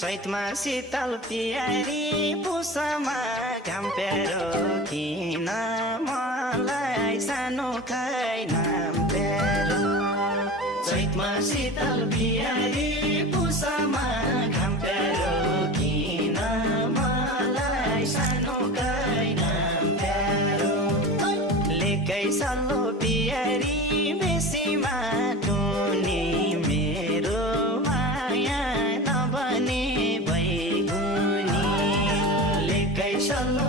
चैतमा शीतल पियारी पुसमा घाम प्यारो किन मलाई सानो खै नाम प्यारो चैतमा शीतल पियारी पुसमा घाम प्यारो किन मलाई सानो खै नाम प्यारो लेकै सल्लो पियारी बेसीमा टुनी मेरो माया नबने बैगुनी लेकै सल्लो